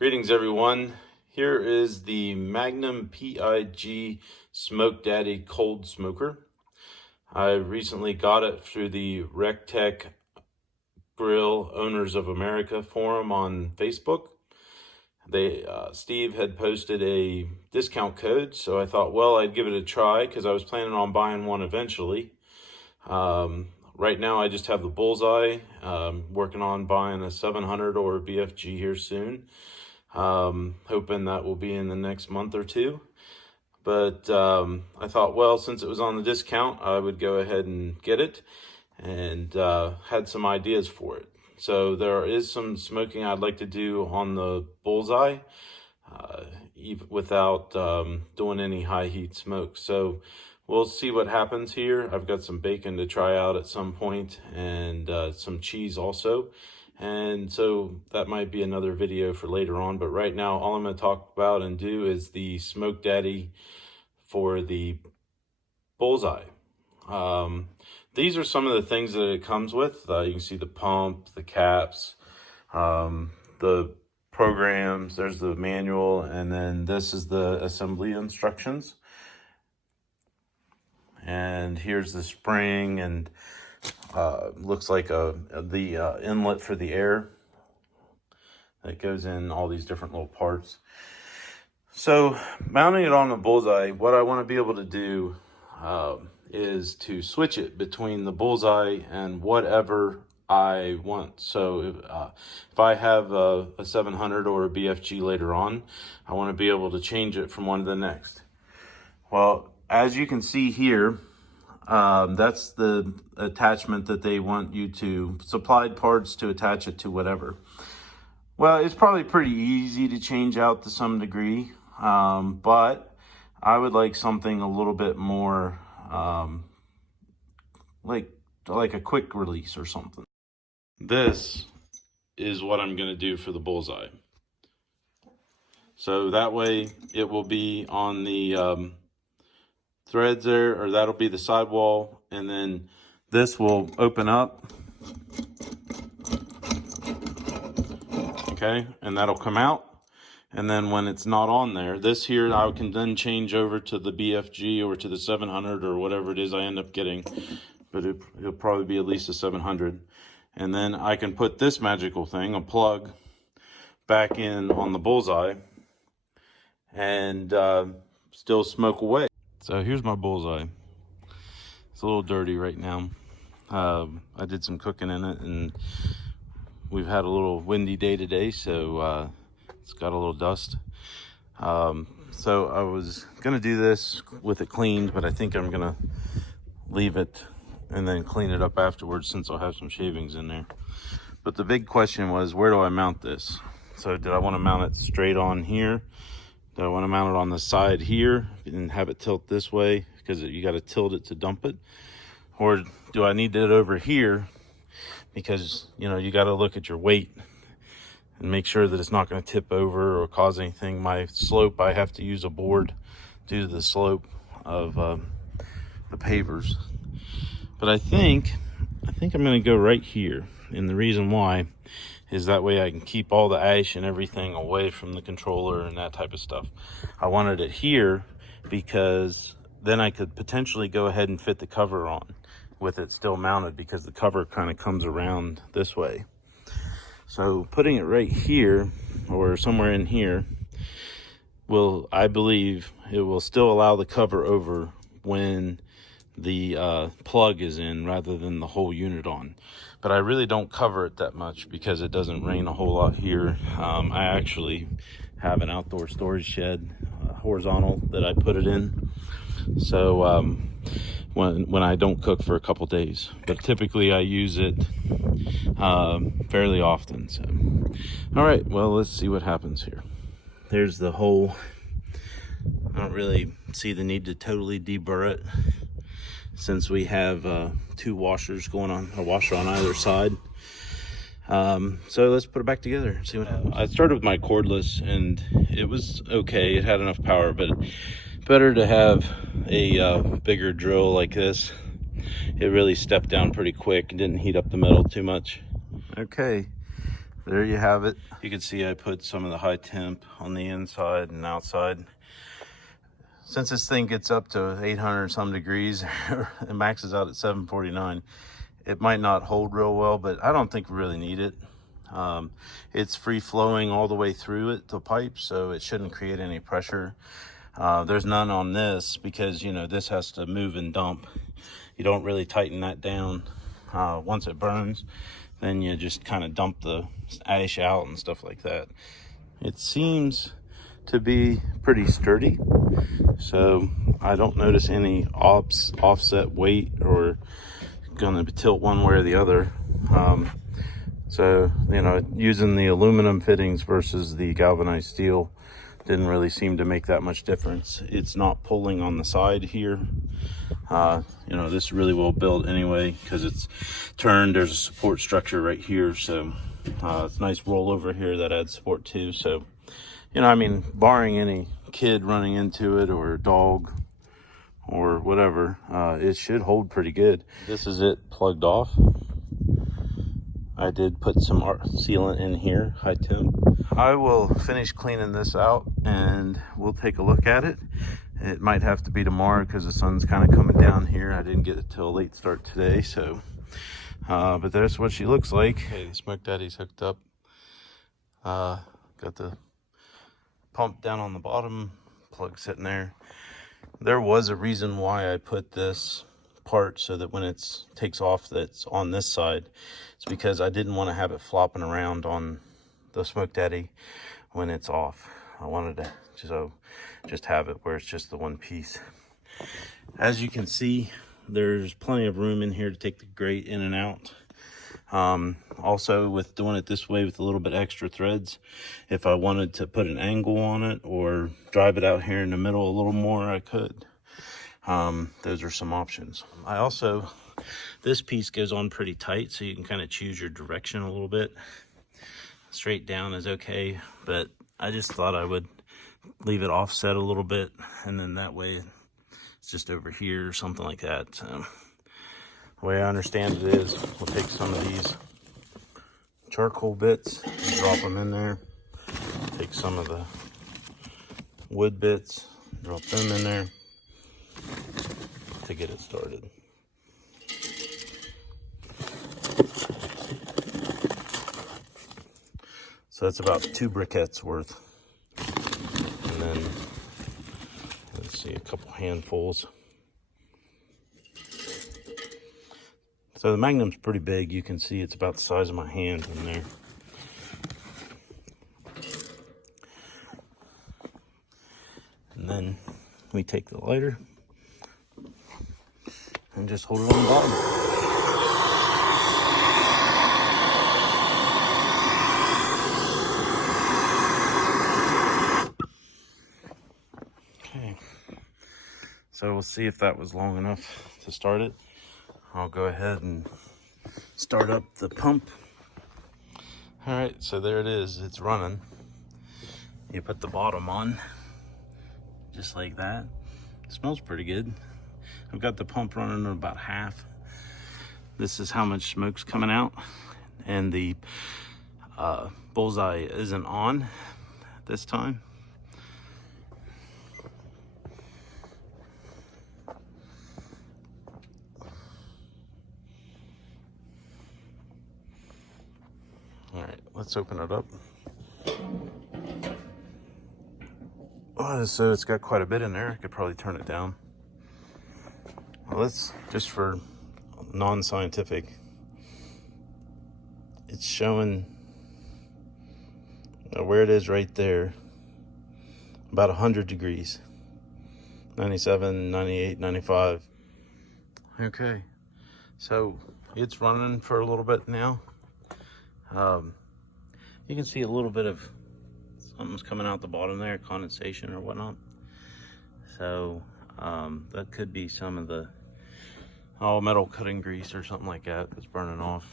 Greetings everyone. Here is the Magnum PIG Smoke Daddy Cold Smoker. I recently got it through the RecTeq Grill Owners of America forum on Facebook. Steve had posted a discount code, so I thought, well, I'd give it a try because I was planning on buying one eventually. Right now I just have the Bullseye. Working on buying a 700 or a BFG here soon. Hoping that will be in the next month or two. But I thought, well, since it was on the discount, I would go ahead and get it, and had some ideas for it. So there is some smoking I'd like to do on the Bullseye, even without doing any high heat smoke. So we'll see what happens here. I've got some bacon to try out at some point, and some cheese also. And so that might be another video for later on. But right now, all I'm going to talk about and do is the Smoke Daddy for the Bullseye. These are some of the things that it comes with. You can see the pump, the caps, the programs, there's the manual, and then this is the assembly instructions. And here's the spring, and looks like the inlet for the air that goes in all these different little parts. So mounting it on the Bullseye, what I want to be able to do is to switch it between the Bullseye and whatever I want. So if I have a 700 or a BFG later on, I want to be able to change it from one to the next. Well, as you can see here, that's the attachment that they want you to, supplied parts to attach it to whatever. Well, it's probably pretty easy to change out to some degree, but I would like something a little bit more like a quick release or something. This is what I'm going to do for the Bullseye. So that way it will be on the threads there, or that'll be the sidewall, and then this will open up, okay, and that'll come out. And then when it's not on there, this here I can then change over to the BFG or to the 700 or whatever it is I end up getting, but it'll probably be at least a 700. And then I can put this magical thing, a plug, back in on the Bullseye and still smoke away. So here's my Bullseye. It's a little dirty right now. I did some cooking in it, and we've had a little windy day today, so it's got a little dust. So I was gonna do this with it cleaned, but I think I'm gonna leave it and then clean it up afterwards, since I'll have some shavings in there. But the big question was, where do I mount this? So did I want to mount it straight on here? Do I want to mount it on the side here and have it tilt this way, because you got to tilt it to dump it? Or do I need it over here, because you got to look at your weight and make sure that it's not going to tip over or cause anything. My slope, I have to use a board due to the slope of the pavers. But I think I'm going to go right here, and the reason why is that way I can keep all the ash and everything away from the controller and that type of stuff. I wanted it here because then I could potentially go ahead and fit the cover on with it still mounted, because the cover kind of comes around this way. So putting it right here or somewhere in here will, I believe, it will still allow the cover over when the plug is in, rather than the whole unit on. But I really don't cover it that much because it doesn't rain a whole lot here. I actually have an outdoor storage shed, horizontal, that I put it in. So when I don't cook for a couple days, but typically I use it fairly often. So all right, well, let's see what happens here. There's the hole. I don't really see the need to totally deburr it, since we have two washers going on, a washer on either side. So let's put it back together and see what happens. I started with my cordless, and it was okay. It had enough power, but better to have a bigger drill like this. It really stepped down pretty quick and didn't heat up the metal too much. Okay, there you have it. You can see I put some of the high temp on the inside and outside. Since this thing gets up to 800 some degrees, it maxes out at 749, it might not hold real well, but I don't think we really need it. It's free flowing all the way through it, the pipe, so it shouldn't create any pressure. There's none on this because, you know, this has to move and dump. You don't really tighten that down. Once it burns, then you just kind of dump the ash out and stuff like that. It seems to be pretty sturdy, so I don't notice any offset weight or gonna tilt one way or the other. So, you know, using the aluminum fittings versus the galvanized steel didn't really seem to make that much difference. It's not pulling on the side here. You know, this is really well built anyway because it's turned. There's a support structure right here, so it's a nice rollover here that adds support too. So, you know, I mean, barring any kid running into it or dog or whatever, it should hold pretty good. This is it plugged off. I did put some sealant in here, high temp. I will finish cleaning this out and we'll take a look at it. It might have to be tomorrow because the sun's kind of coming down here. I didn't get it till late start today, so but that's what she looks like. Okay, the smoke daddy's hooked up. Got the pump down on the bottom, plug sitting there. There was a reason why I put this part so that when it takes off that's on this side. It's because I didn't want to have it flopping around on the smoke daddy when it's off. I wanted to just have it where it's just the one piece. As you can see, there's plenty of room in here to take the grate in and out. Also, with doing it this way with a little bit extra threads, if I wanted to put an angle on it or drive it out here in the middle a little more, I could. Those are some options. I also, this piece goes on pretty tight, so you can kind of choose your direction a little bit. Straight down is okay, but I just thought I would leave it offset a little bit, and then that way it's just over here or something like that. So the way I understand it is, we'll take some of these charcoal bits and drop them in there. Take some of the wood bits, drop them in there to get it started. So that's about 2 briquettes worth. And then, let's see, a couple handfuls. So the Magnum's pretty big. You can see it's about the size of my hand in there. And then we take the lighter and just hold it on the bottom. Okay, so we'll see if that was long enough to start it. I'll go ahead and start up the pump. All right, so there it is, it's running. You put the bottom on, just like that. It smells pretty good. I've got the pump running at about half. This is how much smoke's coming out. And the Bullseye isn't on this time. All right, let's open it up. Oh, so it's got quite a bit in there. I could probably turn it down. Well, let's, just for non-scientific, it's showing where it is right there, about 100 degrees, 97, 98, 95. Okay, so it's running for a little bit now. You can see a little bit of something's coming out the bottom there, condensation or whatnot. So that could be some of the metal cutting grease or something like that that's burning off.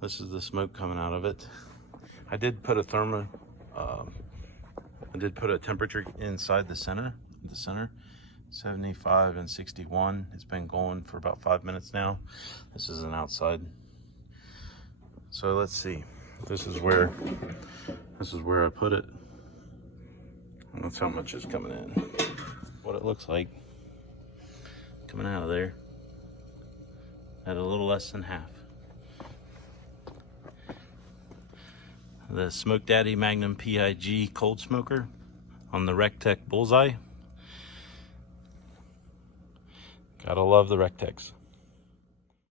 This is the smoke coming out of it. I did put a temperature inside the center, 75 and 61. It's been going for about 5 minutes now. This is an outside. So let's see. This is where I put it. And that's how much is coming in. What it looks like coming out of there at a little less than half. The Smoke Daddy Magnum PIG cold smoker on the RecTeq Bullseye. Gotta love the RecTeqs.